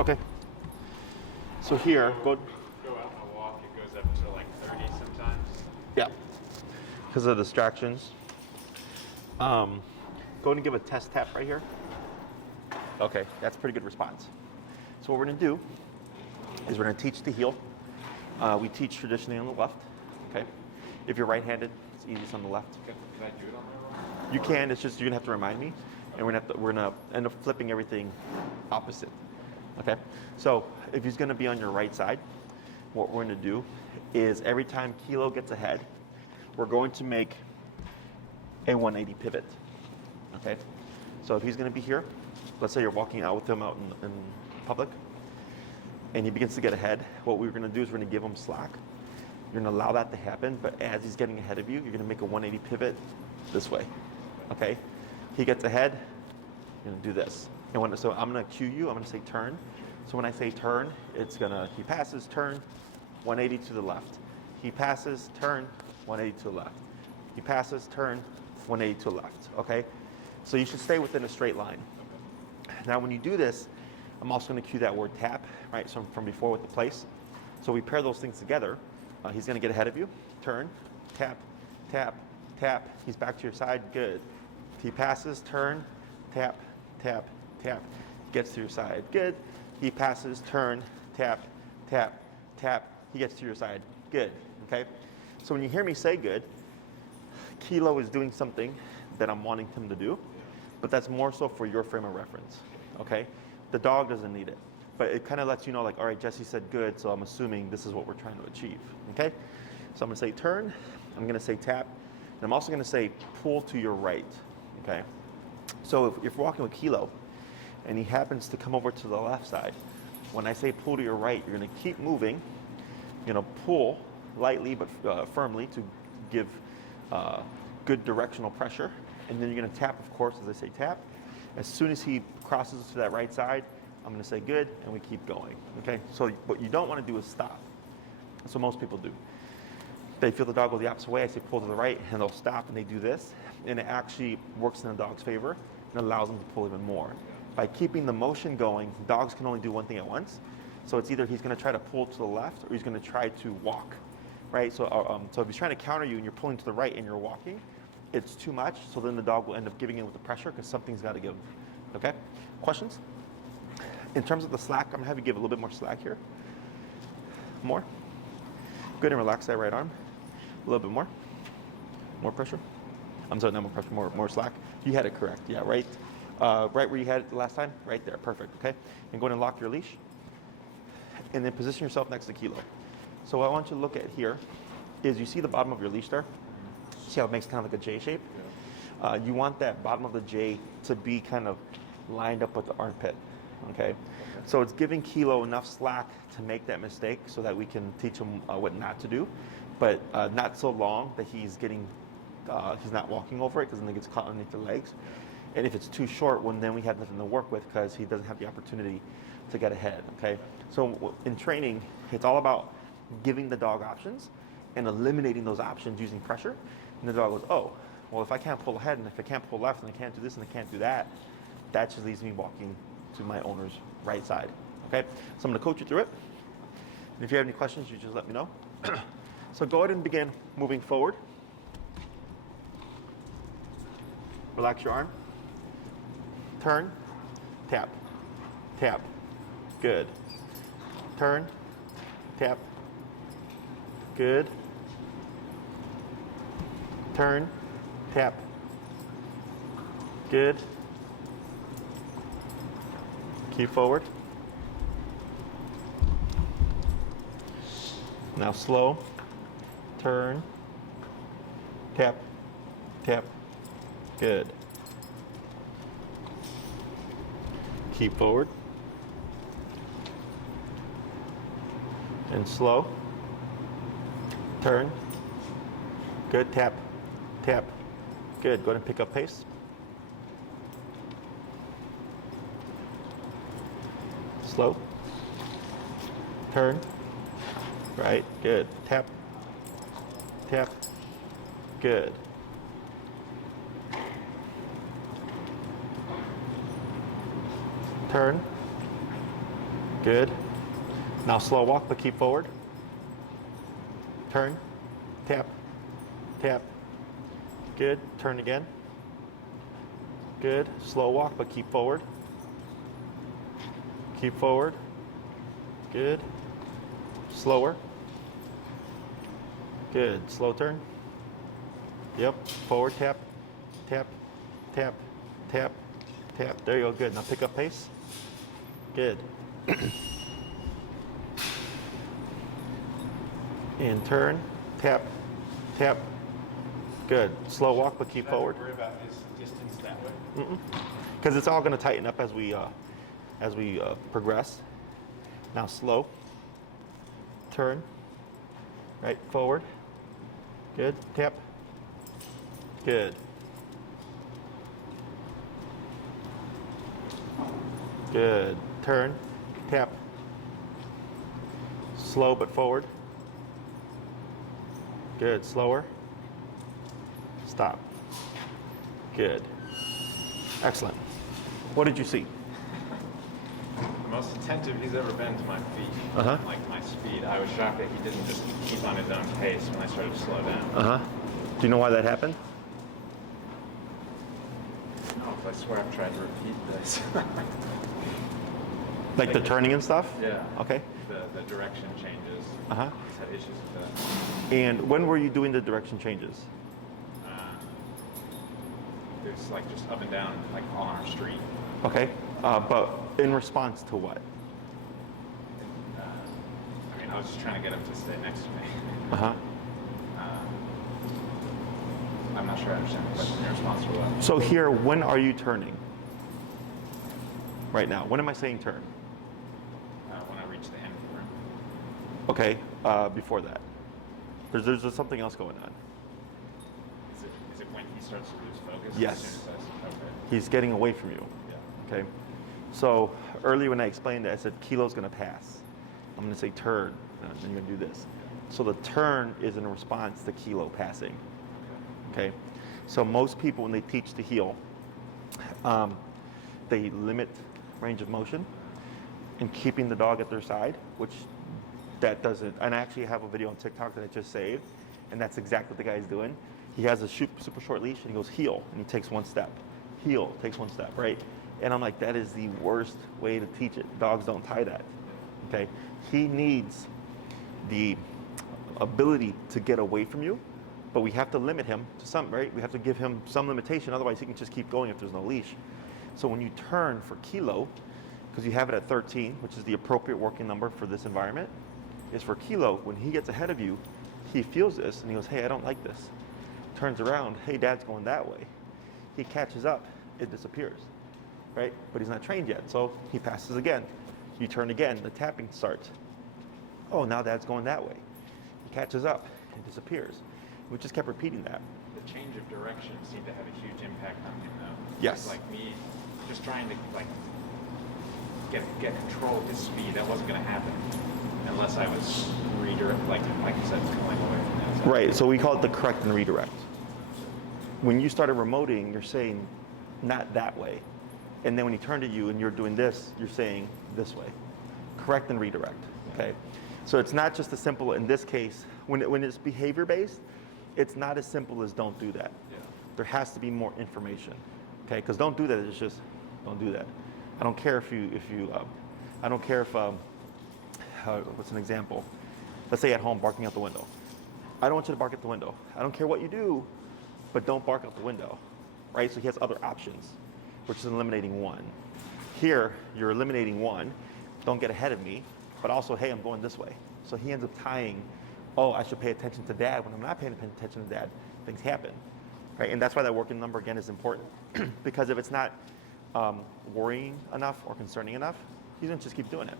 Okay. So here, go. Go out on a walk, it goes up to like 30 sometimes. Yeah. Because of distractions. Go and give a test tap right here. Okay, that's a pretty good response. So what we're gonna do is we're gonna teach the heel. We teach traditionally on the left. Okay. If you're right-handed, it's easiest on the left. Can I do it on my wrong? You can. It's just you're gonna have to remind me, and we're gonna end up flipping everything opposite. Okay. So if he's gonna be on your right side, what we're gonna do is every time Kilo gets ahead, we're going to make a 180 pivot. Okay. So if he's gonna be here, let's say you're walking out with him out in public, and he begins to get ahead. What we're gonna do is we're gonna give him slack. You're gonna allow that to happen, but as he's getting ahead of you, you're gonna make a 180 pivot this way. Okay. He gets ahead, you're gonna do this. And so I'm gonna cue you, I'm gonna say turn. So when I say turn, he passes, turn, 180 to the left. He passes, turn, 180 to the left. He passes, turn, 180 to the left, okay? So you should stay within a straight line. Now when you do this, I'm also gonna cue that word tap, right? So from before with the place. So we pair those things together. He's gonna get ahead of you, turn, tap, tap, tap. He's back to your side, good. He passes, turn, tap, tap, tap. He gets to your side, good. He passes, turn, tap, tap, tap. He gets to your side, good, okay? So when you hear me say good, Kilo is doing something that I'm wanting him to do, but that's more so for your frame of reference, okay? The dog doesn't need it, but it kind of lets you know like, all right, Jesse said good, so I'm assuming this is what we're trying to achieve, okay? So I'm gonna say turn, I'm gonna say tap, and I'm also gonna say pull to your right, okay? So if you're walking with Kilo, and he happens to come over to the left side, when I say pull to your right, you're gonna keep moving, you're gonna pull lightly but firmly to give good directional pressure, and then you're gonna tap, of course, as I say tap. As soon as he crosses to that right side, I'm gonna say good, and we keep going, okay? So what you don't wanna do is stop. That's what most people do. They feel the dog go the opposite way, I say pull to the right, and they'll stop and they do this, and it actually works in the dog's favor and allows them to pull even more. By keeping the motion going, dogs can only do one thing at once. So it's either he's gonna try to pull to the left or he's gonna try to walk, right? So if he's trying to counter you and you're pulling to the right and you're walking, it's too much, so then the dog will end up giving in with the pressure because something's gotta give, okay? Questions? In terms of the slack, I'm gonna have you give a little bit more slack here. More. Good, and relax that right arm. A little bit more. More pressure. I'm sorry, not more pressure, more slack. You had it correct, yeah, right? Right where you had it the last time? Right there, perfect, okay? And go ahead and lock your leash. And then position yourself next to Kilo. So what I want you to look at here is you see the bottom of your leash there? See how it makes kind of like a J shape? Yeah. You want that bottom of the J to be kind of lined up with the armpit, okay? So it's giving Kilo enough slack to make that mistake so that we can teach him what not to do, but not so long that he's not walking over it because then it gets caught underneath the legs. And if it's too short, well, then we have nothing to work with because he doesn't have the opportunity to get ahead, okay? So in training, it's all about giving the dog options and eliminating those options using pressure. And the dog goes, oh, well, if I can't pull ahead and if I can't pull left and I can't do this and I can't do that, that just leaves me walking to my owner's right side, okay? So I'm gonna coach you through it. And if you have any questions, you just let me know. So go ahead and begin moving forward. Relax your arm. Turn, tap, tap, good. Turn, tap, good. Turn, tap, good. Keep forward. Now slow, turn, tap, tap, good. Keep forward. And slow. Turn. Good. Tap. Tap. Good. Go ahead and pick up pace. Slow. Turn. Right. Good. Tap. Tap. Good. Turn. Good. Now slow walk, but keep forward. Turn, tap, tap. Good. Turn again. Good. Slow walk, but keep forward. Keep forward. Good. Slower. Good. Slow turn. Yep. Forward tap, tap, tap, tap, tap. There you go. Good. Now pick up pace. Good. And turn, tap, tap. Good. Slow walk, but keep forward. Worry about his distance that way. Because it's all going to tighten up as we progress. Now slow. Turn. Right, forward. Good. Tap. Good. Good. Turn. Tap. Slow but forward. Good. Slower. Stop. Good. Excellent. What did you see? The most attentive he's ever been to my feet, Uh-huh. like my speed. I was shocked that he didn't just keep on his own pace when I started to slow down. Uh-huh. Do you know why that happened? No, I swear I've tried to repeat this. Like the turning and stuff? Yeah. Okay. The direction changes. Uh-huh. He's had issues with that. And when were you doing the direction changes? There's like just up and down, like on our street. Okay. But in response to what? I mean, I was just trying to get him to stay next to me. Uh-huh. I'm not sure I understand the question. Your response to what? So here, when are you turning? Right now. When am I saying turn? When I reach the end of the room. Okay. Before that. There's something else going on. Is it when he starts to lose focus? Yes. As soon as okay. He's getting away from you. Yeah. Okay. So earlier when I explained it, I said kilo's going to pass. I'm going to say turn, and then you're going to do this. So the turn is in response to kilo passing. Okay. So most people, when they teach to heel, they limit range of motion and keeping the dog at their side, which that doesn't. And I actually have a video on TikTok that I just saved, and that's exactly what the guy's doing. He has a super short leash, and he goes heel, and he takes one step. Heel, takes one step, right? And I'm like, that is the worst way to teach it. Dogs don't tie that, okay? He needs the ability to get away from you, but we have to limit him to some, right? We have to give him some limitation, otherwise he can just keep going if there's no leash. So when you turn for kilo, because you have it at 13, which is the appropriate working number for this environment, is for kilo, when he gets ahead of you, he feels this and he goes, hey, I don't like this. Turns around, hey, dad's going that way. He catches up, it disappears, right? But he's not trained yet, so he passes again. You turn again, the tapping starts. Oh, now dad's going that way. He catches up, it disappears. We just kept repeating that. The change of direction seemed to have a huge impact on him, though. Yes. Like me, just trying to like get control of his speed. That wasn't going to happen unless I was redirect, like you said, pulling away from the outside. Right, so we call it the correct and redirect. When you started remoting, you're saying not that way. And then when he turned to you and you're doing this, you're saying this way. Correct and redirect, okay? So it's not just as simple, in this case, when it's behavior-based, it's not as simple as don't do that. Yeah. There has to be more information, okay? Because don't do that is just, don't do that. I don't care if I don't care if, what's an example? Let's say at home, barking out the window. I don't want you to bark at the window. I don't care what you do, but don't bark out the window, right? So he has other options, which is eliminating one. Here, you're eliminating one, don't get ahead of me, but also, hey, I'm going this way. So he ends up tying, oh, I should pay attention to dad. When I'm not paying attention to dad, things happen, right? And that's why that working number, again, is important. Because if it's not worrying enough or concerning enough, he's gonna just keep doing it,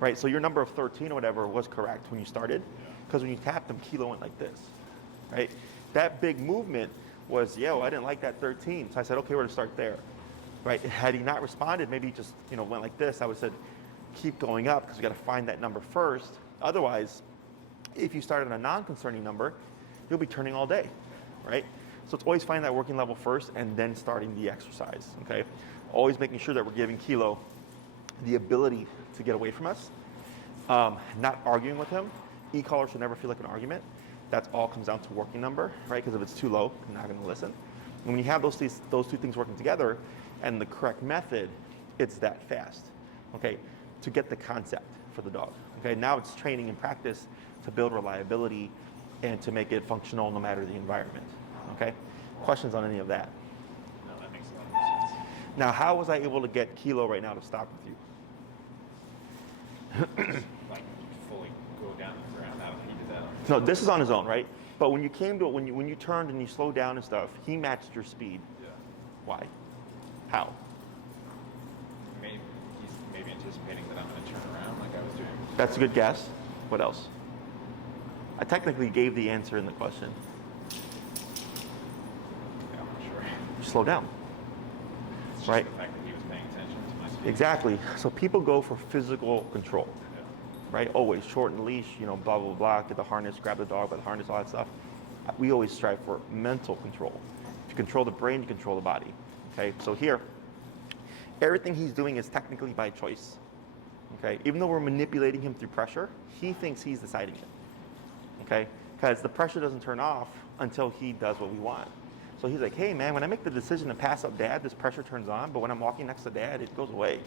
right? So your number of 13 or whatever was correct when you started, because when you tapped him, kilo went like this, right? That big movement was, yeah, well, I didn't like that 13. So I said, okay, we're gonna start there, right? Had he not responded, maybe he just, went like this, I would have said, keep going up because we got to find that number first. Otherwise, if you start at a non-concerning number, you'll be turning all day, right? So it's always find that working level first and then starting the exercise, okay? Always making sure that we're giving kilo the ability to get away from us, not arguing with him. E-collar should never feel like an argument. That all comes down to working number, right? Because if it's too low, you're not going to listen. And when you have those two things working together and the correct method, it's that fast, okay, to get the concept for the dog. Okay, now it's training and practice to build reliability and to make it functional no matter the environment, okay? Questions on any of that? No, that makes a lot of sense. Now, how was I able to get Kilo right now to stop with you? Like fully go down the ground. How he did that? No, this is on his own, right? But when you came to it, when you turned and you slowed down and stuff, he matched your speed. Yeah. Why? How? Maybe he's maybe anticipating that I'm going to turn around like I was doing. That's a good guess. What else? I technically gave the answer in the question. Yeah, I'm not sure. Slow down. It's just Right. the fact that he was paying attention to my speed. Exactly. So people go for physical control, Yeah. right? Always shorten the leash, blah, blah, blah, get the harness, grab the dog by the harness, all that stuff. We always strive for mental control. If you control the brain, you control the body. Okay, so here, everything he's doing is technically by choice. Okay, even though we're manipulating him through pressure, he thinks he's deciding it. Okay, because the pressure doesn't turn off until he does what we want. So he's like, hey man, when I make the decision to pass up dad, this pressure turns on, but when I'm walking next to dad, it goes away.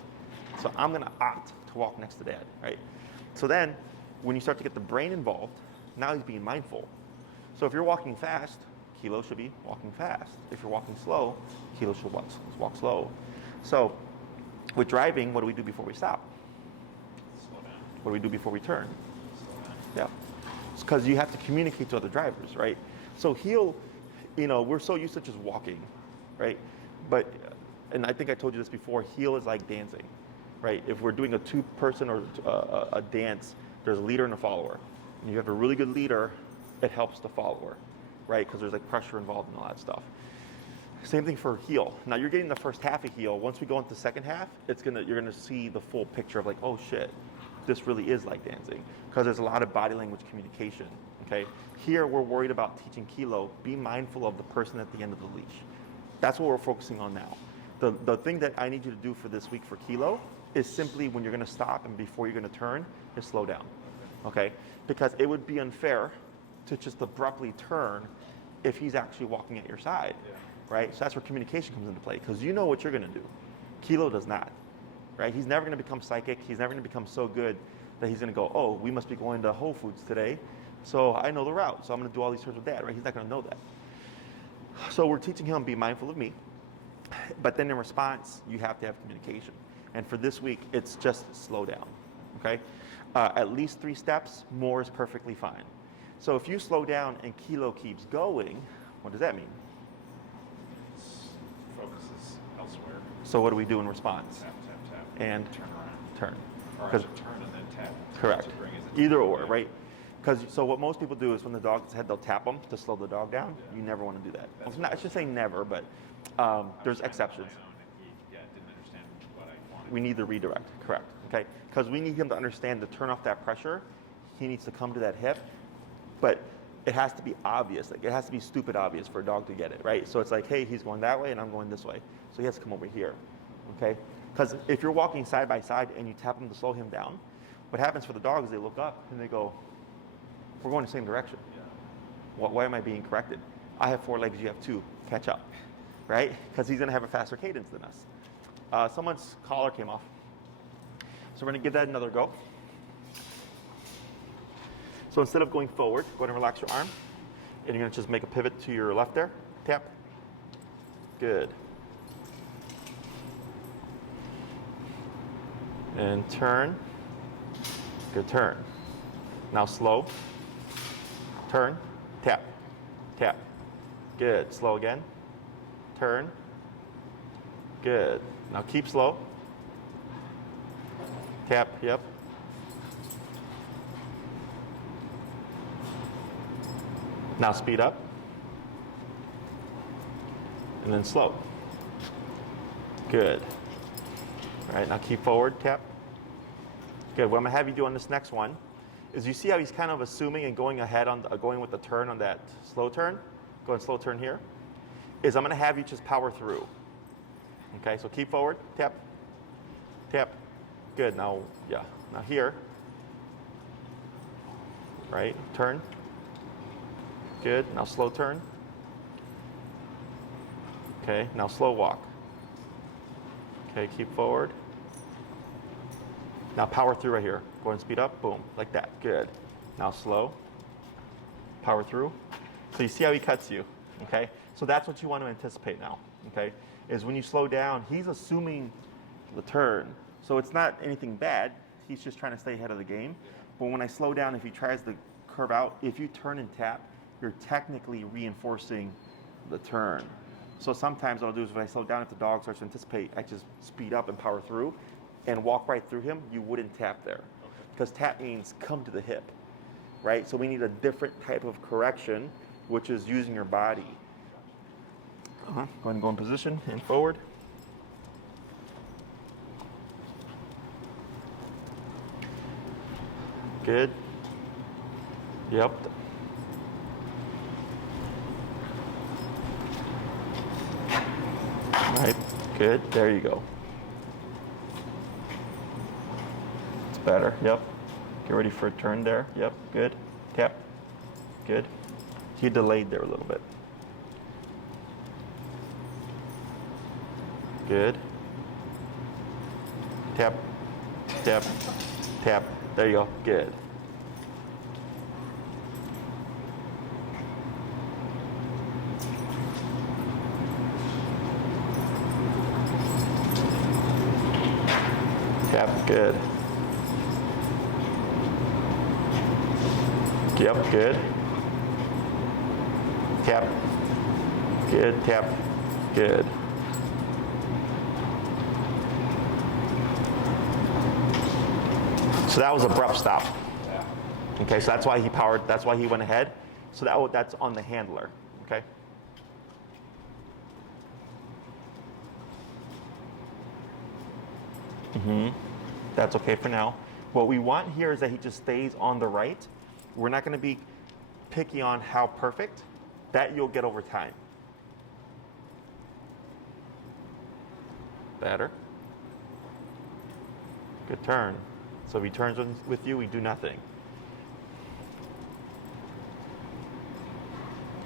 So I'm gonna opt to walk next to dad, right? So then, when you start to get the brain involved, now he's being mindful. So if you're walking fast, Kilo should be walking fast. If you're walking slow, Kilo should walk slow. So with driving, what do we do before we stop? Slow down. What do we do before we turn? Slow down. Yeah. It's because you have to communicate to other drivers, right? So we're so used to just walking, right? But, and I think I told you this before, heel is like dancing, right? If we're doing a two-person or a dance, there's a leader and a follower. And you have a really good leader, it helps the follower, right? Because there's like pressure involved and all that stuff. Same thing for heel. Now you're getting the first half of heel. Once we go into the second half, you're gonna see the full picture of like, oh shit, this really is like dancing. Because there's a lot of body language communication, okay? Here we're worried about teaching Kilo, be mindful of the person at the end of the leash. That's what we're focusing on now. The thing that I need you to do for this week for Kilo is simply when you're gonna stop and before you're gonna turn, is slow down, okay? Because it would be unfair to just abruptly turn if he's actually walking at your side, right? So that's where communication comes into play, because you know what you're gonna do. Kilo does not, right? He's never gonna become psychic. He's never gonna become so good that he's gonna go, oh, we must be going to Whole Foods today, so I know the route, so I'm gonna do all these turns with dad, right? He's not gonna know that. So we're teaching him be mindful of me, but then in response, you have to have communication. And for this week, it's just slow down, okay? At least 3 steps, more is perfectly fine. So if you slow down and Kilo keeps going, what does that mean? Focuses elsewhere. So what do we do in response? Tap, tap, tap. And turn around. turn. Or I 'Cause- should turn and then tap. Correct. To bring his Either attention. or, right? Because so what most people do is when the dog's head, they'll tap them to slow the dog down. Yeah. You never want to do that. That's I should say never, but I was there's trying that on my exceptions. own and he, didn't understand what I wanted. We need the redirect, correct? Okay, because we need him to understand to turn off that pressure. He needs to come to that hip, but it has to be obvious. Like it has to be stupid obvious for a dog to get it, right? So it's like, hey, he's going that way and I'm going this way, so he has to come over here, okay? Because if you're walking side by side and you tap him to slow him down, what happens for the dog is they look up and they go, we're going the same direction. Yeah. Why am I being corrected? I have 4 legs, you have 2. Catch up, right? Because he's going to have a faster cadence than us. Someone's collar came off. So we're going to give that another go. So instead of going forward, go ahead and relax your arm. And you're going to just make a pivot to your left there. Tap. Good. And turn. Good turn. Now slow. Turn. Tap. Tap. Good. Slow again. Turn. Good. Now keep slow. Tap. Yep. Now speed up. And then slow. Good. All right, now keep forward, tap. Good, what I'm gonna have you do on this next one is you see how he's kind of assuming and going ahead on, going with the turn on that slow turn, going slow turn here, is I'm gonna have you just power through. Okay, so keep forward, tap, tap, good. Now, yeah. Now here, right? Turn. Good. Now slow turn. Okay. Now slow walk. Okay. Keep forward. Now power through right here. Go ahead and speed up. Boom. Like that. Good. Now slow. Power through. So you see how he cuts you. Okay. So that's what you want to anticipate now. Okay. Is when you slow down, he's assuming the turn. So it's not anything bad. He's just trying to stay ahead of the game. But when I slow down, if he tries to curve out, if you turn and tap, you're technically reinforcing the turn. So sometimes what I'll do is when I slow down, if the dog starts to anticipate, I just speed up and power through and walk right through him. You wouldn't tap there. Because tap means come to the hip, right? So we need a different type of correction, which is using your body. Go ahead and go in position and forward. Good. Yep. Right. Good. There you go. It's better. Yep. Get ready for a turn there. Yep. Good. Tap. Good. He delayed there a little bit. Good. Tap. Tap. Tap. There you go. Good. Tap. Good. Yep. Good. Tap. Good. Tap. Good. So that was an abrupt stop. Yeah. Okay, so that's why he powered, that's why he went ahead. So that's on the handler, okay? That's okay for now. What we want here is that he just stays on the right. We're not gonna be picky on how perfect. That you'll get over time. Better. Good turn. So if he turns with you, we do nothing.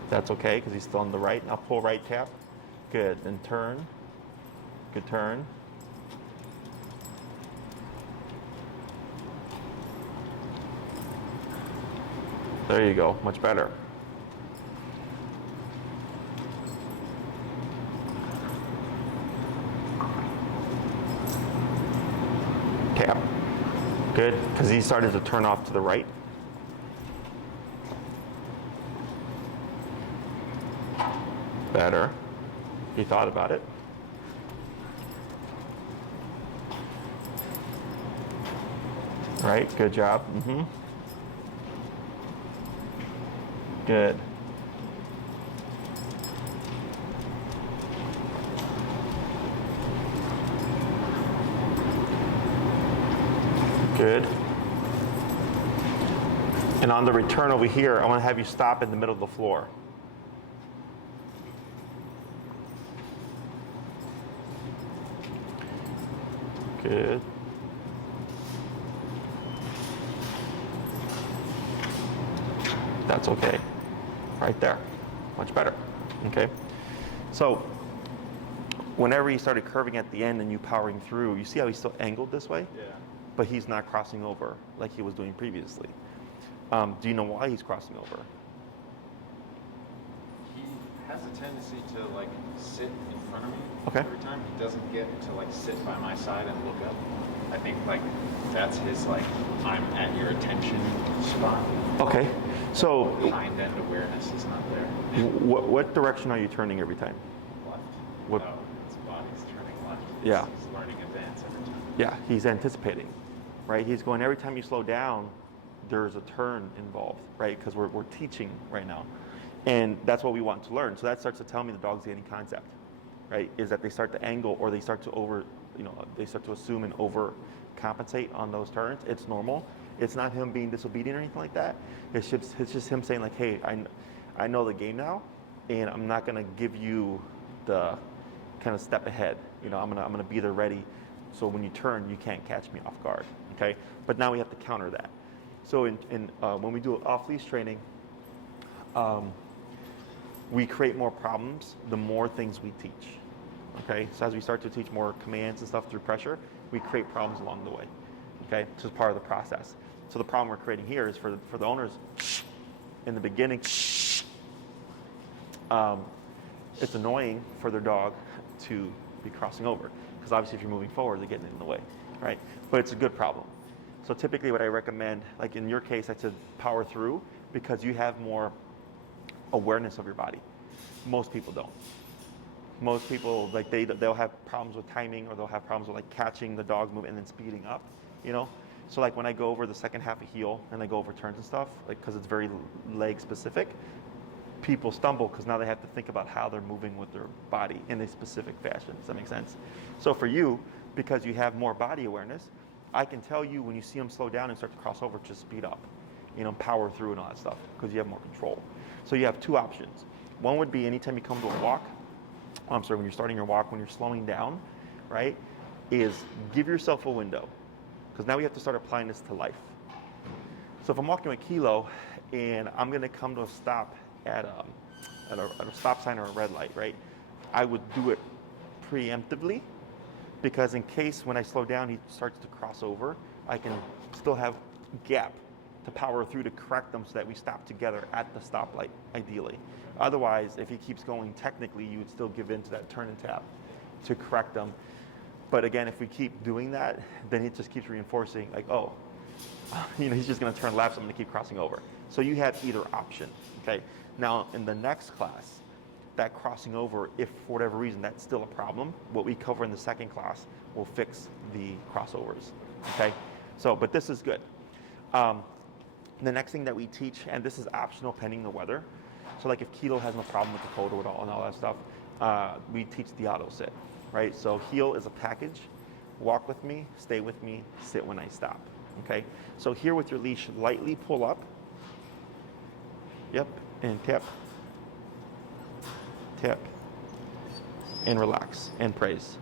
That's okay, because he's still on the right. Now pull right tap. Good. Then turn. Good turn. There you go. Much better. Tap. Good, because he started to turn off to the right. Better. He thought about it. Right, good job. Good. Good. And on the return over here, I want to have you stop in the middle of the floor. Good. That's okay. Right there. Much better. Okay. So whenever he started curving at the end and you powering through, you see how he's still angled this way? Yeah. But he's not crossing over like he was doing previously. Do you know why he's crossing over? He has a tendency to like sit in front of me. Okay. Every time he doesn't get to like sit by my side and look up. I think like that's his like I'm at your attention spot. Okay. So Behind end awareness is not there. what direction are you turning every time? Left. What? No, his body's turning left. Yeah. He's learning advance every time. Yeah, he's anticipating, right? He's going, every time you slow down, there's a turn involved, right? Because we're teaching right now. And that's what we want to learn. So that starts to tell me the dog's gaining concept, right? Is that they start to angle or they start to they start to assume and overcompensate on those turns. It's normal. It's not him being disobedient or anything like that. It's just him saying like, hey, I know the game now, and I'm not gonna give you the kind of step ahead. I'm gonna be there ready So when you turn, you can't catch me off guard, okay? But now we have to counter that. So when we do off-leash training, we create more problems the more things we teach, okay? So as we start to teach more commands and stuff through pressure, we create problems along the way, okay? This is part of the process. So the problem we're creating here is for the owners, in the beginning, it's annoying for their dog to be crossing over, because obviously if you're moving forward, they're getting in the way, right? But it's a good problem. So typically what I recommend, like in your case, I said power through, because you have more awareness of your body. Most people don't. Most people, like they'll have problems with timing, or they'll have problems with like catching the dog's move and then speeding up, you know? So like when I go over the second half of heel and I go over turns and stuff, like because it's very leg specific, people stumble because now they have to think about how they're moving with their body in a specific fashion. Does that make sense? So for you, because you have more body awareness, I can tell you when you see them slow down and start to cross over, just speed up, you know, power through and all that stuff, because you have more control. So you have two options. One would be anytime you come to a walk, when you're starting your walk, when you're slowing down, right, is give yourself a window, because now we have to start applying this to life. So if I'm walking with Kilo and I'm going to come to a stop at a stop sign or a red light, right, I would do it preemptively, because in case when I slow down he starts to cross over, I can still have gap to power through to correct them so that we stop together at the stoplight, ideally. Otherwise, if he keeps going, technically you would still give in to that turn and tap to correct them. But again, if we keep doing that, then it just keeps reinforcing, like, oh, you know, he's just going to turn left, so I'm going to keep crossing over. So you have either option, okay? Now, in the next class, that crossing over, if for whatever reason that's still a problem, what we cover in the second class will fix the crossovers, okay? So, but this is good. The next thing that we teach, and this is optional pending the weather, so like if Kilo has no problem with the cold or all and all that stuff, we teach the auto sit, right? So heel is a package, walk with me, stay with me, sit when I stop, okay? So here with your leash, lightly pull up, yep, and tap, tap, and relax, and praise,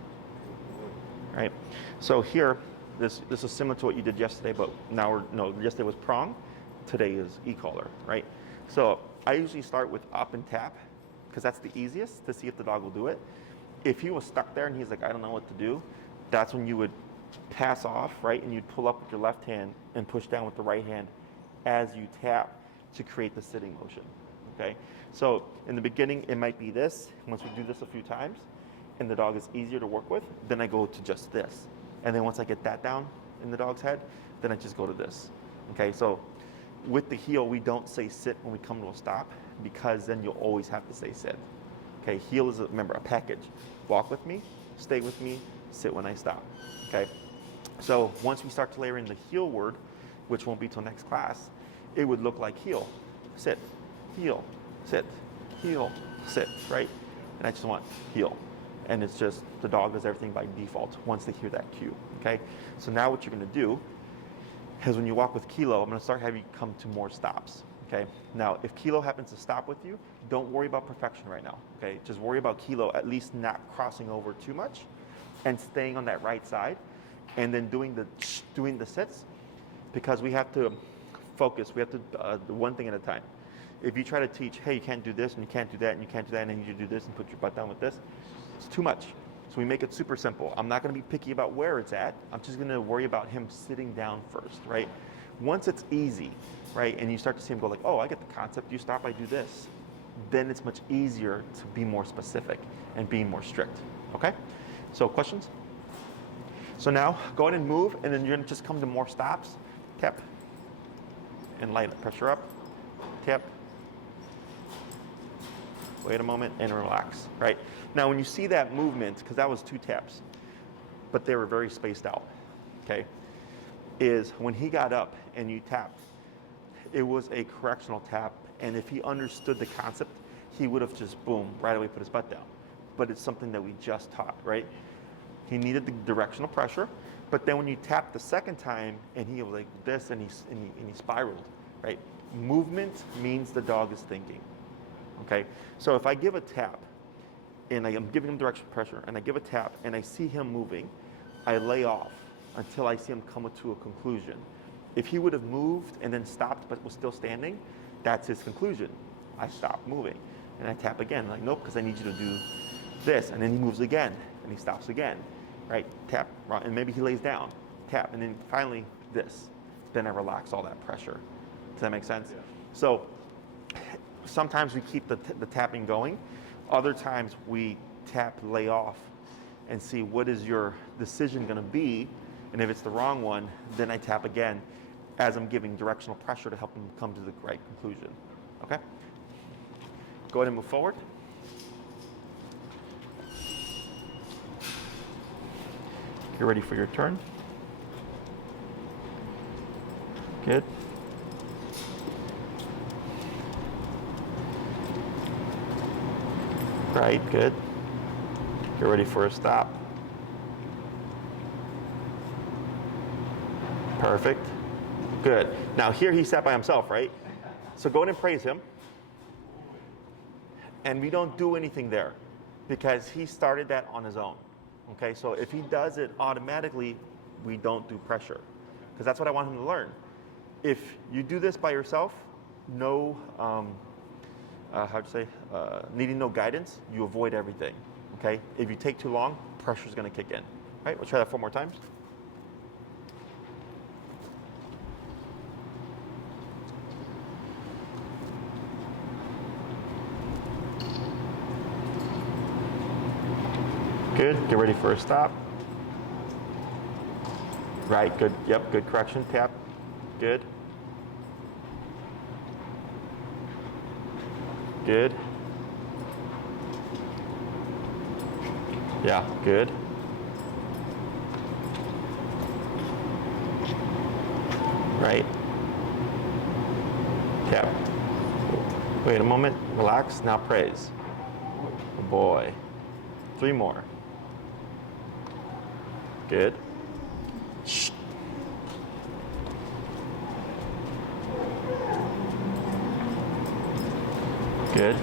right? So here, this is similar to what you did yesterday, but now yesterday was prong, today is e-collar, right? So I usually start with up and tap, because that's the easiest to see if the dog will do it. If he was stuck there and he's like, I don't know what to do, that's when you would pass off, right? And you'd pull up with your left hand and push down with the right hand as you tap to create the sitting motion, okay? So in the beginning, it might be this. Once we do this a few times and the dog is easier to work with, then I go to just this. And then once I get that down in the dog's head, then I just go to this, okay? So with the heel, we don't say sit when we come to a stop, because then you'll always have to say sit. Okay, heel is, remember, a package. Walk with me, stay with me, sit when I stop. Okay, so once we start to layer in the heel word, which won't be till next class, it would look like heel, sit, heel, sit, right? And I just want heel. And it's just, the dog does everything by default once they hear that cue, okay? So now what you're gonna do is when you walk with Kilo, I'm gonna start having you come to more stops, okay? Now, if Kilo happens to stop with you, don't worry about perfection right now, okay? Just worry about Kilo at least not crossing over too much and staying on that right side, and then doing the sits, because we have to focus. We have to do one thing at a time. If you try to teach, hey, you can't do this, and you can't do that, and you can't do that, and then you do this and put your butt down with this, it's too much. So we make it super simple. I'm not gonna be picky about where it's at. I'm just gonna worry about him sitting down first, right? Once it's easy, right, and you start to see him go like, oh, I get the concept, you stop, I do this, then it's much easier to be more specific and being more strict, okay? So questions? So now, go ahead and move, and then you're gonna just come to more stops. Tap, and light it. Pressure up, tap, wait a moment, and relax, right? Now, when you see that movement, because that was 2 taps, but they were very spaced out, okay, is when he got up and you tapped, it was a correctional tap, and if he understood the concept, he would have just, boom, right away put his butt down. But it's something that we just taught, right? He needed the directional pressure, but then when you tap the second time, and he was like this, and he spiraled, right? Movement means the dog is thinking, okay? So if I give a tap, and I am giving him directional pressure, and I give a tap, and I see him moving, I lay off until I see him come to a conclusion. If he would have moved and then stopped but was still standing, that's his conclusion. I stop moving. And I tap again, like, nope, because I need you to do this. And then he moves again, and he stops again, right? Tap, and maybe he lays down, tap, and then finally this. Then I relax all that pressure. Does that make sense? Yeah. So sometimes we keep the tapping going. Other times we tap, lay off, and see what is your decision going to be. And if it's the wrong one, then I tap again as I'm giving directional pressure to help him come to the right conclusion. Okay? Go ahead and move forward. Get ready for your turn. Good. Right, good. Get ready for a stop. Perfect. Good. Now here he sat by himself, right? So go ahead and praise him. And we don't do anything there because he started that on his own. Okay, so if he does it automatically, we don't do pressure because that's what I want him to learn. If you do this by yourself, no, needing no guidance, you avoid everything. Okay, if you take too long, pressure's going to kick in. All right, we'll try that 4 more times. Good. Get ready for a stop. Right. Good. Yep. Good correction. Tap. Good. Good. Yeah. Good. Right. Tap. Wait a moment. Relax. Now praise. Good boy. 3 more. Good. Shh. Good.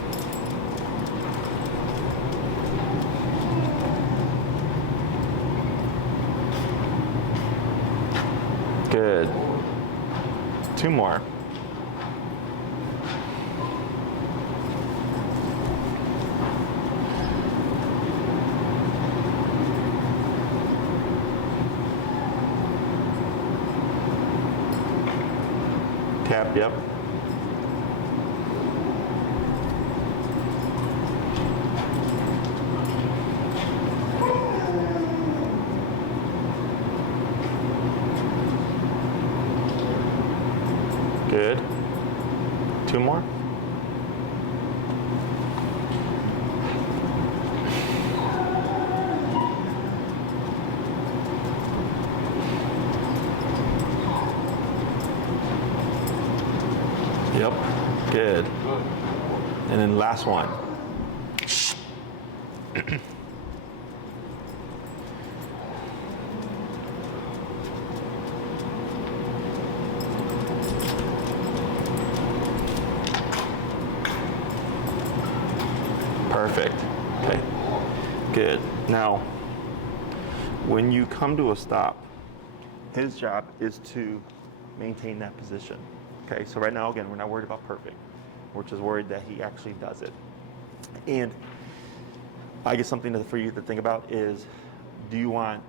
Good. 2 more. Tap, yep. Good. 2 more. Yep. Good. And then last one. Perfect. Okay. Good. Now, when you come to a stop, his job is to maintain that position. Okay, so right now, again, we're not worried about perfect. We're just worried that he actually does it. And I guess something for you to think about is, do you want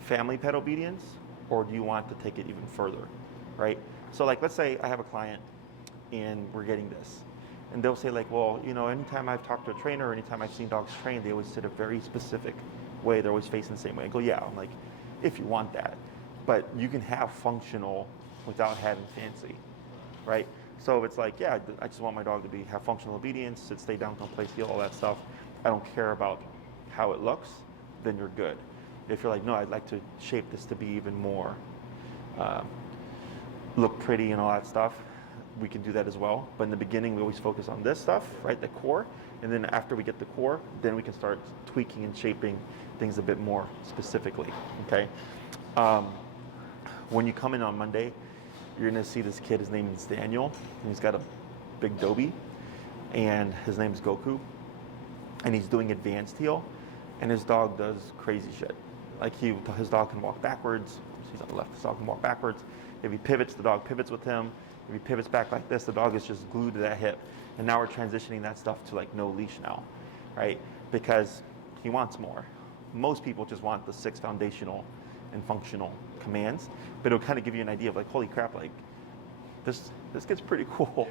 family pet obedience or do you want to take it even further, right? So like, let's say I have a client and we're getting this. And they'll say like, well, you know, anytime I've talked to a trainer or anytime I've seen dogs trained, they always sit a very specific way. They're always facing the same way. I go, yeah, I'm like, if you want that. But you can have functional without having fancy, right? So it's like, yeah, I just want my dog to have functional obedience, sit, stay down, come place, heel, all that stuff. I don't care about how it looks, then you're good. If you're like, no, I'd like to shape this to be even more, look pretty and all that stuff, we can do that as well. But in the beginning, we always focus on this stuff, right, the core. And then after we get the core, then we can start tweaking and shaping things a bit more specifically, okay? When you come in on Monday, you're gonna see this kid, his name is Daniel, and he's got a big Dobie, and his name is Goku, and he's doing advanced heel, and his dog does crazy shit. Like his dog can walk backwards. He's on the left. His dog can walk backwards. If he pivots, the dog pivots with him. If he pivots back like this, the dog is just glued to that hip. And now we're transitioning that stuff to like no leash now, right? Because he wants more. Most people just want the 6 foundational and functional commands, but it'll kind of give you an idea of like, holy crap, like this gets pretty cool.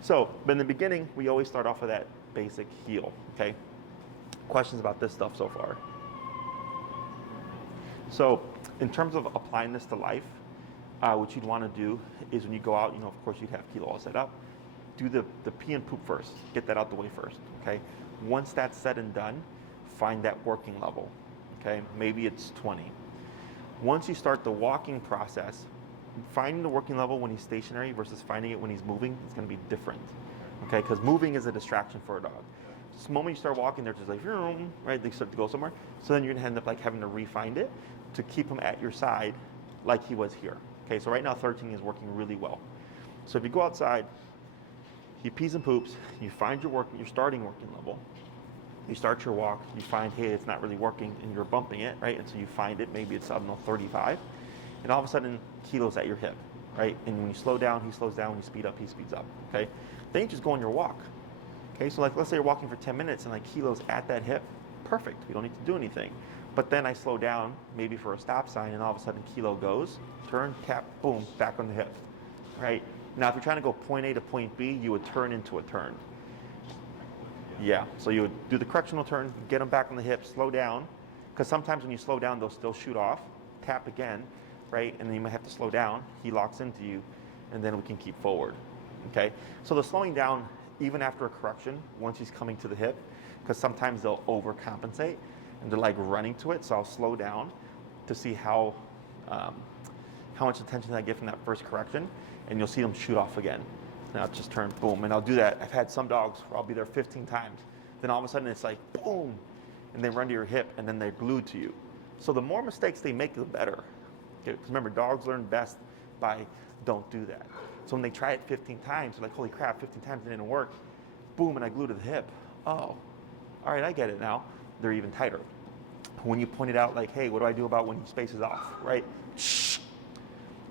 So, but in the beginning, we always start off with that basic heel, okay? Questions about this stuff so far? So, in terms of applying this to life, what you'd want to do is when you go out, of course you'd have Kilo all set up. Do the pee and poop first. Get that out the way first, okay? Once that's said and done, find that working level, okay? Maybe it's 20. Once you start the walking process, finding the working level when he's stationary versus finding it when he's moving is going to be different, okay? Because moving is a distraction for a dog. So the moment you start walking, they're just like, right? They start to go somewhere. So then you're going to end up like having to re-find it to keep him at your side like he was here. Okay, so right now 13 is working really well. So if you go outside, he pees and poops, you find your starting working level, you start your walk, you find, hey, it's not really working, and you're bumping it, right? And so you find it, maybe it's, 35, and all of a sudden, Kilo's at your hip, right? And when you slow down, he slows down. When you speed up, he speeds up, okay? Then you just go on your walk, okay? So like, let's say you're walking for 10 minutes, and like Kilo's at that hip, perfect. We don't need to do anything. But then I slow down, maybe for a stop sign, and all of a sudden Kilo goes, turn, tap, boom, back on the hip, right? Now, if you're trying to go point A to point B, you would turn into a turn. Yeah, so you would do the correctional turn, get them back on the hip, slow down, because sometimes when you slow down, they'll still shoot off, tap again, right? And then you might have to slow down, he locks into you, and then we can keep forward, okay? So the slowing down, even after a correction, once he's coming to the hip, because sometimes they'll overcompensate, and they're like running to it, so I'll slow down to see how much attention I get from that first correction, and you'll see them shoot off again. Now just turn, boom, and I'll do that. I've had some dogs where I'll be there 15 times, then all of a sudden it's like, boom, and they run to your hip, and then they're glued to you. So the more mistakes they make, the better. Because remember, dogs learn best by don't do that. So when they try it 15 times, they're like, holy crap, 15 times it didn't work. Boom, and I glue to the hip. Oh, all right, I get it now. They're even tighter. When you point it out like, hey, what do I do about when he spaces off, right? Shh.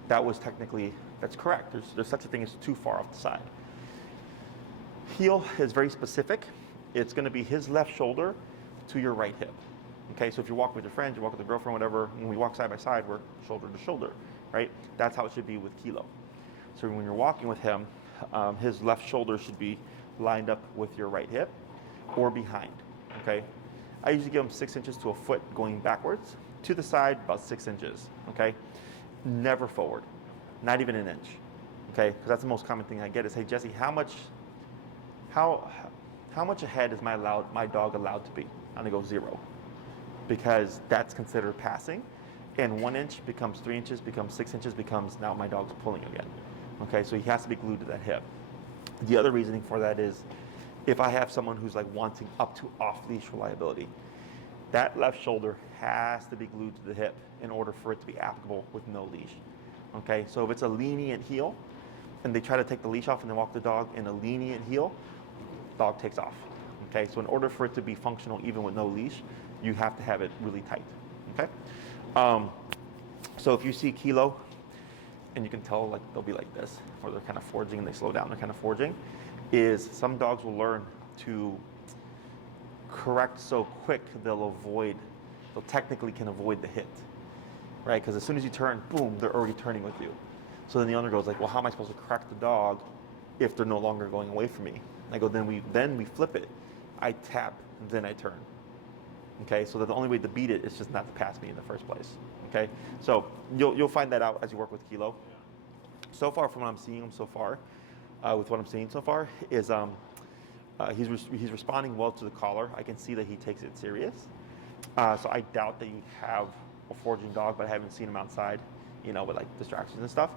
That was technically, that's correct. There's such a thing as too far off the side. Heel is very specific. It's going to be his left shoulder to your right hip. Okay, so if you walk with your friend, you walk with a girlfriend, whatever, when we walk side by side, we're shoulder to shoulder, right? That's how it should be with Kilo. So when you're walking with him, his left shoulder should be lined up with your right hip or behind, okay? I usually give him 6 inches to a foot going backwards. To the side, about 6 inches, okay? Never forward, not even an inch, okay? Because that's the most common thing I get is, hey, Jesse, how much ahead is my dog allowed to be? I'm gonna go 0. Because that's considered passing, and 1 inch becomes 3 inches, becomes 6 inches, becomes now my dog's pulling again. Okay, so he has to be glued to that hip. The other reasoning for that is if I have someone who's like wanting up to off-leash reliability, that left shoulder has to be glued to the hip in order for it to be applicable with no leash. Okay, so if it's a lenient heel and they try to take the leash off and then walk the dog in a lenient heel, dog takes off. Okay, so in order for it to be functional even with no leash, you have to have it really tight, okay? So if you see Kilo, and you can tell like they'll be like this, or they're kind of forging and they slow down, they're kind of forging, is some dogs will learn to correct so quick they'll technically can avoid the hit, right? Because as soon as you turn, boom, they're already turning with you. So then the owner goes like, well, how am I supposed to correct the dog if they're no longer going away from me? I go, then we flip it. I tap, then I turn. Okay, so that the only way to beat it is just not to pass me in the first place. Okay, so you'll find that out as you work with Kilo. So far, from what I'm seeing so far, is he's responding well to the collar. I can see that he takes it serious. So I doubt that you have a foraging dog, but I haven't seen him outside, with like distractions and stuff.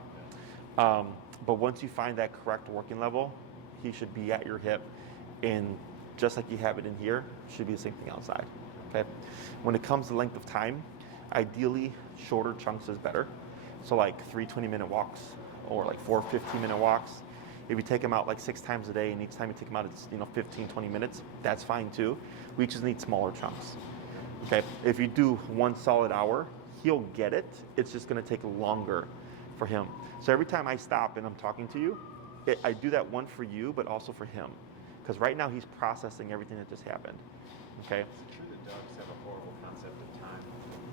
But once you find that correct working level, he should be at your hip, and just like you have it in here, should be the same thing outside. Okay. When it comes to length of time, ideally shorter chunks is better. So like 3 20-minute walks or like 4 15-minute walks. If you take them out like 6 times a day and each time you take them out it's 15 20 minutes, that's fine too. We just need smaller chunks. Okay, if you do 1 solid hour, he'll get it. It's just going to take longer for him. So every time I stop and I'm talking to you, I do that one for you, but also for him, because right now he's processing everything that just happened. Okay. Is it true that dogs have a horrible concept of time?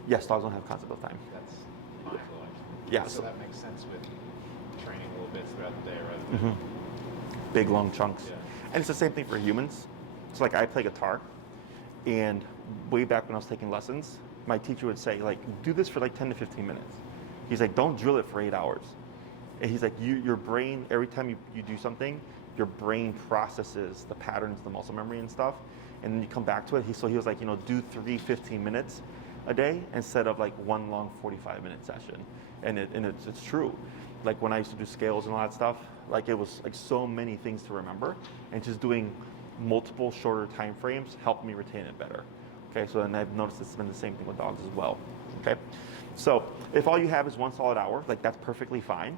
Yes, dogs don't have concept of time. That's mind blowing. Yeah. So that makes sense with training a little bit throughout the day, rather than Big long chunks. Yeah. And it's the same thing for humans. So like I play guitar, and way back when I was taking lessons, my teacher would say, like, do this for like 10 to 15 minutes. He's like, don't drill it for 8 hours. And he's like, your brain, every time you do something, your brain processes the patterns, the muscle memory and stuff, and then you come back to it. So he was like, do 3 15 minutes a day instead of like one long 45-minute session. And it's true. Like when I used to do scales and all that stuff, like it was like so many things to remember, and just doing multiple shorter time frames helped me retain it better. Okay, so then I've noticed it's been the same thing with dogs as well. Okay, so if all you have is 1 solid hour, like that's perfectly fine,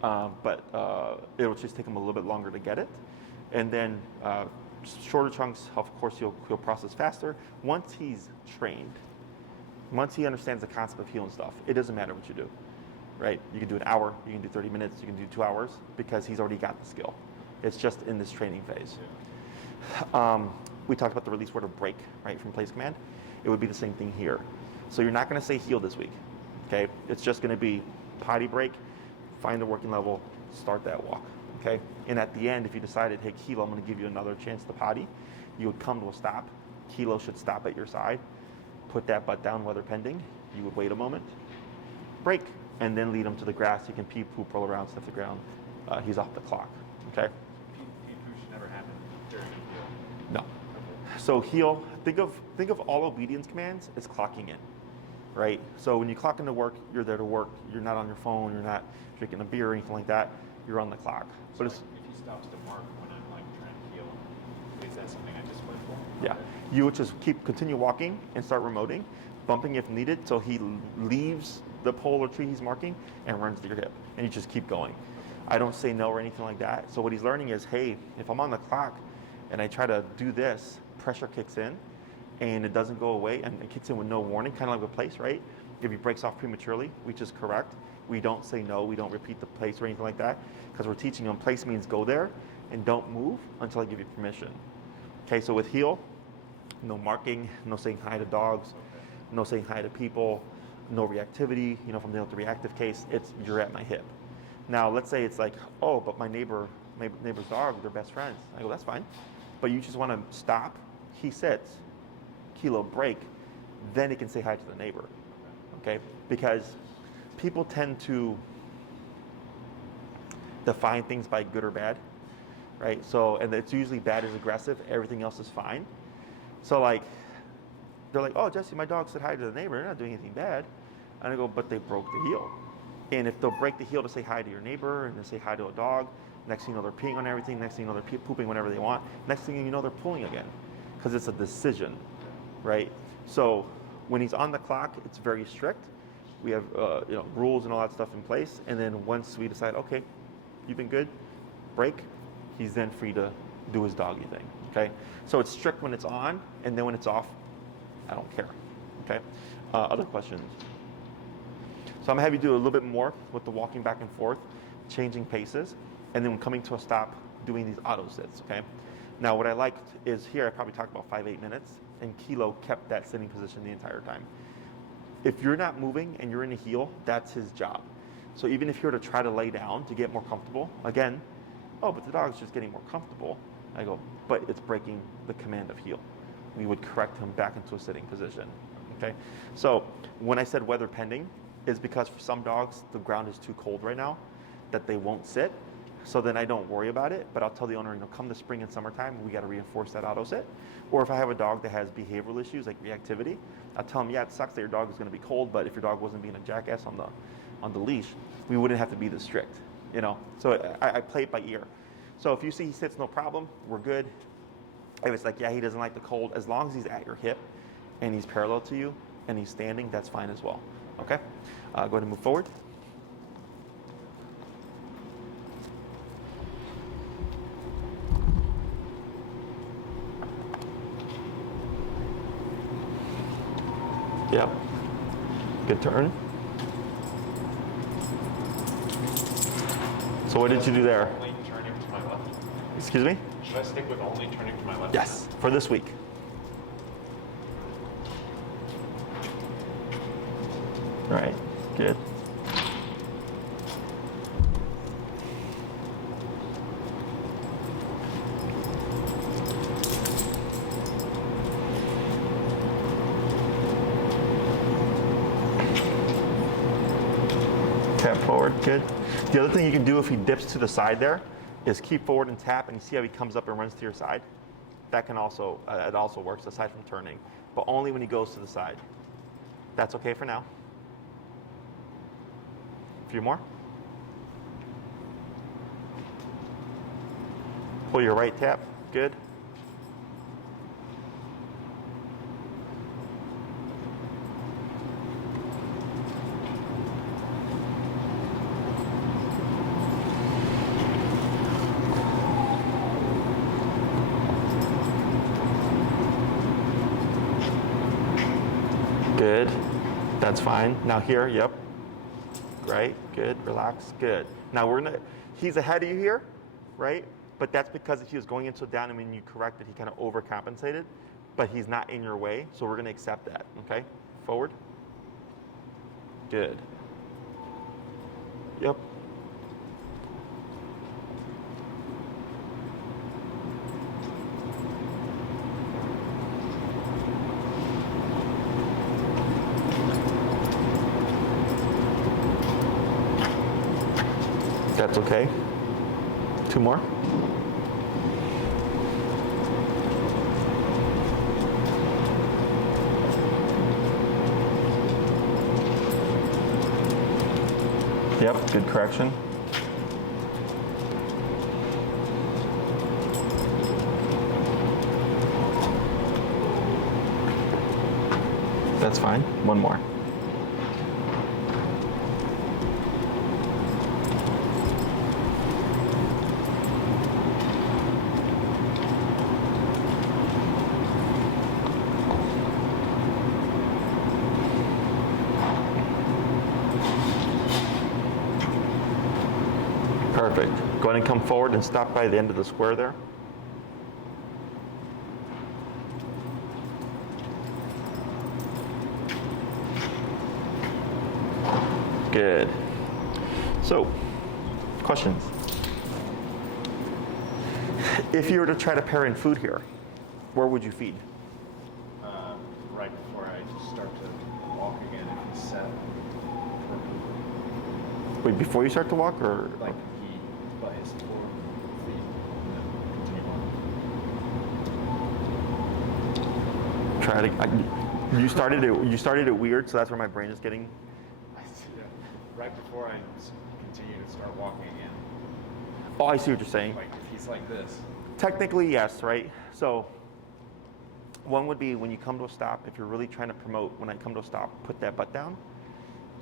but it'll just take him a little bit longer to get it. And then shorter chunks, of course, he'll process faster. Once he's trained, once he understands the concept of heel and stuff, it doesn't matter what you do, right? You can do an hour, you can do 30 minutes, you can do 2 hours, because he's already got the skill. It's just in this training phase. We talked about the release word of break, right, from place command. It would be the same thing here. So you're not going to say heel this week, okay? It's just going to be potty break, find the working level, start that walk, okay? And at the end, if you decided, hey, Kilo, I'm going to give you another chance to potty, you would come to a stop. Kilo should stop at your side, put that butt down, weather pending. You would wait a moment, break, and then lead him to the grass. He can pee, poop, roll around, sniff the ground. He's off the clock, okay? pee poo should never happen during a heel. No. So heel, think of all obedience commands as clocking in, right? So when you clock into work, you're there to work. You're not on your phone. You're not drinking a beer or anything like that. You're on the clock. So But like it's, if he stops to mark when I'm like trying to heel, is that something I just wait for? yeah, Okay. you would just continue walking and start remoting, bumping if needed, so he leaves the pole or tree he's marking and runs to your hip, and you just keep going. I don't say no or anything like that. So what he's learning is, hey, if I'm on the clock and I try to do this, pressure kicks in and it doesn't go away, and it kicks in with no warning, kind of like a place, right? If he breaks off prematurely, which is correct, we don't say no, we don't repeat the place or anything like that, because we're teaching him place means go there and don't move until I give you permission. Okay, so with heel, no marking, no saying hi to dogs, no saying hi to people, no reactivity. From the reactive case, it's you're at my hip. Now, let's say it's like, oh, but my neighbor's dog, they're best friends. I go, that's fine. But you just want to stop, he sits, Kilo break, then he can say hi to the neighbor, okay? Because people tend to define things by good or bad, right? So, and it's usually bad is aggressive, everything else is fine. So like, they're like, oh, Jesse, my dog said hi to the neighbor, they're not doing anything bad. And I go, but they broke the heel. And if they'll break the heel to say hi to your neighbor and to say hi to a dog, next thing you know, they're peeing on everything. Next thing you know, they're pooping whenever they want. Next thing you know, they're pulling again, because it's a decision, right? So when he's on the clock, it's very strict. We have rules and all that stuff in place. And then once we decide, okay, you've been good, break, he's then free to do his doggy thing, okay? So it's strict when it's on, and then when it's off, I don't care, okay? Other questions? So I'm going to have you do a little bit more with the walking back and forth, changing paces, and then when coming to a stop, doing these auto sits, okay? Now what I liked is here I probably talked about 5-8 minutes, and Kilo kept that sitting position the entire time. If you're not moving and you're in a heel, that's his job. So even if you were to try to lay down to get more comfortable, again, oh, but the dog's just getting more comfortable. I go, but it's breaking the command of heel. We would correct him back into a sitting position, okay? So when I said weather pending, is because for some dogs, the ground is too cold right now that they won't sit. So then I don't worry about it, but I'll tell the owner, come the spring and summertime, we got to reinforce that auto sit. Or if I have a dog that has behavioral issues like reactivity, I'll tell them, yeah, it sucks that your dog is going to be cold, but if your dog wasn't being a jackass on the leash, we wouldn't have to be this strict, So I play it by ear. So if you see he sits, no problem, we're good. If it's like, yeah, he doesn't like the cold, as long as he's at your hip and he's parallel to you and he's standing, that's fine as well. Okay? Go ahead and move forward. Yep. Good turn. So what did you do there? Only turning to my left. Excuse me? Should I stick with only turning to my left? Yes, for this week. All right, good. Tap forward, good. The other thing you can do if he dips to the side there is keep forward and tap, and you see how he comes up and runs to your side? That can also, it also works aside from turning, but only when he goes to the side. That's okay for now. A few more. Pull your right tap, good. Good, that's fine. Now here, yep. Right, good, relax, good. Now he's ahead of you here, right? But that's because he was going into down, and when you corrected, he kind of overcompensated, but he's not in your way, so we're gonna accept that, okay? Forward. Good. Yep. That's okay. 2 more. Yep, good correction. That's fine. 1 more. Perfect. Go ahead and come forward and stop by the end of the square there. Good. So, questions? If you were to try to pair in food here, where would you feed? Right before I start to walk again, if he's set. Wait, before you start to walk, or? Like he by his 4 feet and then continue on. Try to. You started it weird, so that's where my brain is getting. Right before I continue to start walking again. Oh, I see what you're saying. Like if he's like this. Technically, yes, right? So, one would be when you come to a stop, if you're really trying to promote, when I come to a stop, put that butt down.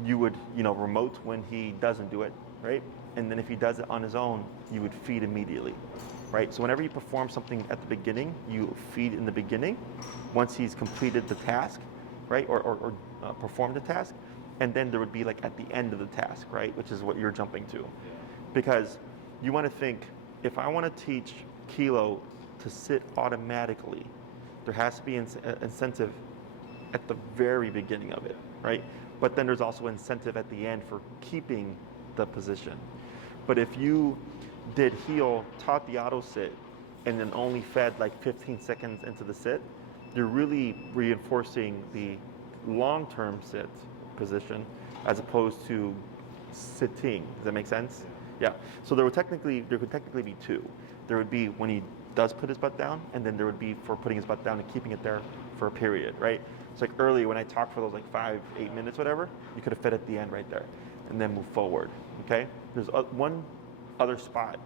You would, remote when he doesn't do it, right? And then if he does it on his own, you would feed immediately, right? So whenever you perform something at the beginning, you feed in the beginning. Once he's completed the task, right, or performed the task, and then there would be like at the end of the task, right, which is what you're jumping to. Because you want to think, if I want to teach Kilo to sit automatically, there has to be incentive at the very beginning of it, right? But then there's also incentive at the end for keeping the position. But if you did heel, taught the auto sit, and then only fed like 15 seconds into the sit, you're really reinforcing the long-term sit position as opposed to sitting. Does that make sense? Yeah. So there could technically be 2. There would be when he does put his butt down, and then there would be for putting his butt down and keeping it there for a period, right? It's like earlier when I talked for those like 5-8 minutes, whatever, you could have fed at the end right there, and then move forward. Okay. There's one other spot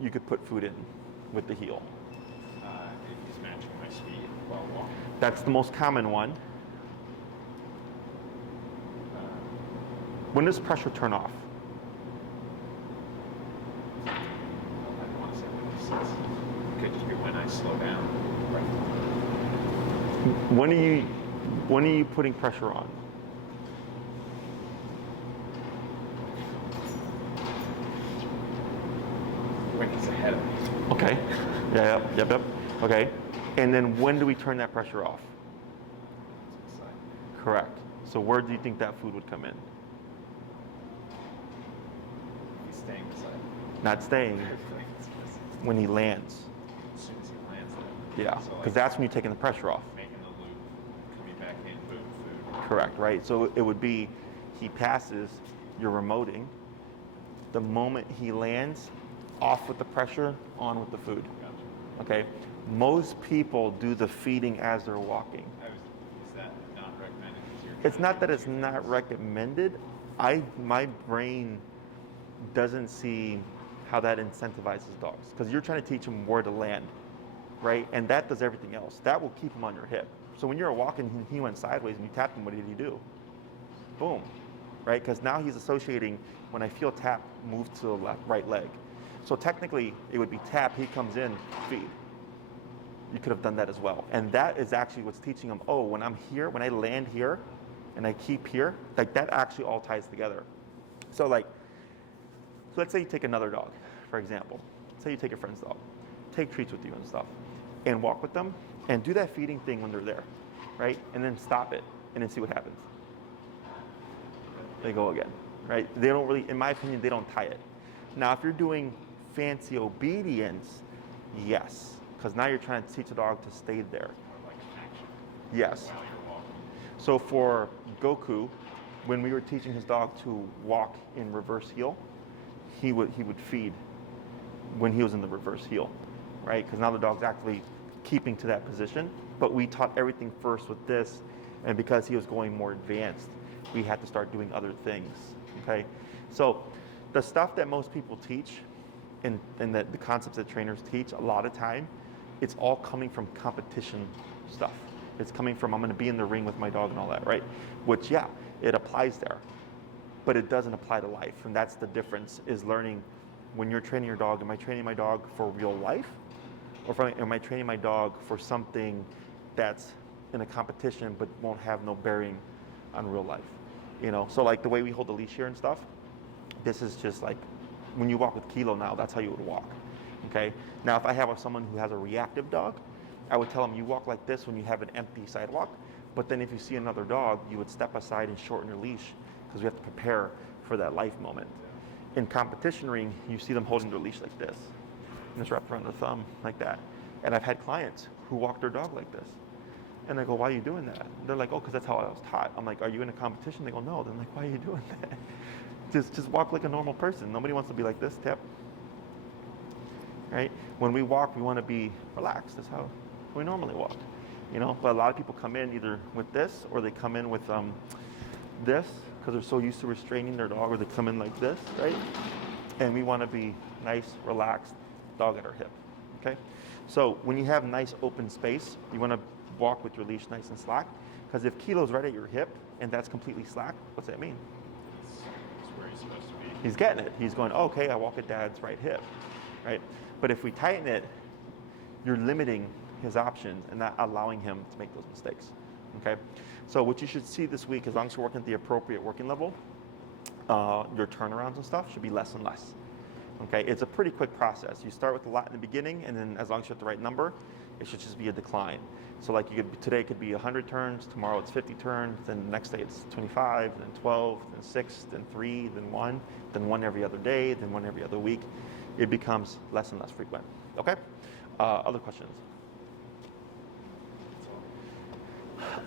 you could put food in with the heel. If he's matching my speed while walking. That's the most common one. When does pressure turn off? I don't want to say when he sits. It could just be when I slow down. Right. When are you? When are you putting pressure on? When he's ahead of me. Okay. Yeah, yep. Okay. And then when do we turn that pressure off? Correct. So where do you think that food would come in? He's staying beside. Not staying. When he lands. As soon as he lands Yeah. there. Because So, like, that's when you're taking the pressure off. making the loop, coming back in, boom, food. Correct, right? So it would be he passes, you're remoting. The moment he lands, off with the pressure, on with the food. Gotcha. Okay? Most people do the feeding as they're walking. Is that not recommended? 'Cause you're It's trying not to that do it's two not things. recommended. My brain doesn't see how that incentivizes dogs because you're trying to teach them where to land, right? And that does everything else. That will keep him on your hip. So when you're walking, he went sideways and you tapped him. What did he do? Boom, right? Because now he's associating when I feel tap, move to the left, right leg. So technically, it would be tap. He comes in, feed. You could have done that as well. And that is actually what's teaching him, oh, when I'm here, when I land here and I keep here, like that actually all ties together. So like, let's say you take another dog, for example. Say you take a friend's dog, take treats with you and stuff, and walk with them and do that feeding thing when they're there, right? And then stop it and then see what happens. They go again, right? They don't really, in my opinion, they don't tie it. Now, if you're doing fancy obedience, yes, because now you're trying to teach a dog to stay there. Or like action Yes. while you're walking. So for Goku, when we were teaching his dog to walk in reverse heel, he would feed when he was in the reverse heel, right? Because now the dog's actually keeping to that position. But we taught everything first with this, and because he was going more advanced, we had to start doing other things. Okay, so the stuff that most people teach, and that the concepts that trainers teach, a lot of time, it's all coming from competition stuff. It's coming from I'm going to be in the ring with my dog and all that, right? Which yeah, it applies there, but it doesn't apply to life, and that's the difference. Is learning when you're training your dog. Am I training my dog for real life, or am I training my dog for something that's in a competition but won't have no bearing on real life? You know, so like the way we hold the leash here and stuff, this is just like when you walk with Kilo now, that's how you would walk. Okay. Now, if I have someone who has a reactive dog, I would tell them you walk like this when you have an empty sidewalk. But then if you see another dog, you would step aside and shorten your leash because we have to prepare for that life moment. In competition ring, you see them holding their leash like this, and it's wrapped around their thumb like that. And I've had clients who walk their dog like this. And I go, why are you doing that? They're like, oh, because that's how I was taught. I'm like, are you in a competition? They go, no. They're like, why are you doing that? Just walk like a normal person. Nobody wants to be like this, tip. Right? When we walk, we want to be relaxed. That's how we normally walk. You know, but a lot of people come in either with this or they come in with this because they're so used to restraining their dog, or they come in like this, right? And we want to be nice, relaxed, dog at our hip. Okay? So when you have nice open space, you want to walk with your leash nice and slack, because if Kilo's right at your hip and that's completely slack, what's that mean? It's where he's supposed to be. He's getting it. He's going, okay, I walk at dad's right hip, right? But if we tighten it, you're limiting his options and not allowing him to make those mistakes, okay? So what you should see this week, as long as you're working at the appropriate working level, your turnarounds and stuff should be less and less, okay? It's a pretty quick process. You start with a lot in the beginning, and then as long as you have the right number, it should just be a decline. So like today it could be 100 turns, tomorrow it's 50 turns, then the next day it's 25, then 12, then 6, then 3, then 1 every other day, then 1 every other week. It becomes less and less frequent, okay? Other questions?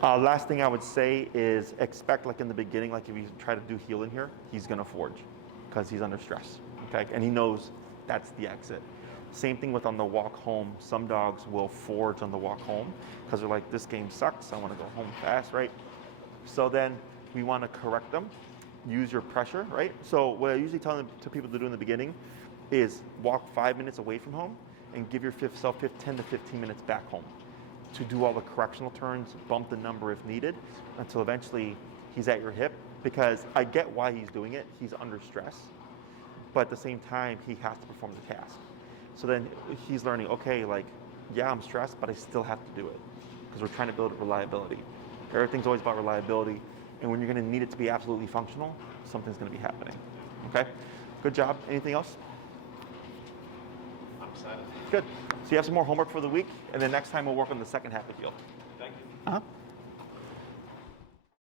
Last thing I would say is expect, like in the beginning, like if you try to do heel in here, he's gonna forge because he's under stress, okay? And he knows that's the exit. Same thing with on the walk home. Some dogs will forge on the walk home because they're like, this game sucks, I wanna go home fast, right? So then we wanna correct them, use your pressure, right? So what I usually tell to people to do in the beginning is walk 5 minutes away from home and give yourself 10 to 15 minutes back home to do all the correctional turns, bump the number if needed, until eventually he's at your hip, because I get why he's doing it. He's under stress, but at the same time, he has to perform the task. So then he's learning, okay, like, yeah, I'm stressed, but I still have to do it because we're trying to build reliability. Everything's always about reliability. And when you're going to need it to be absolutely functional, something's going to be happening. Okay? Good job. Anything else? I'm excited. Good. So you have some more homework for the week, and then next time we'll work on the second half of the deal. Thank you.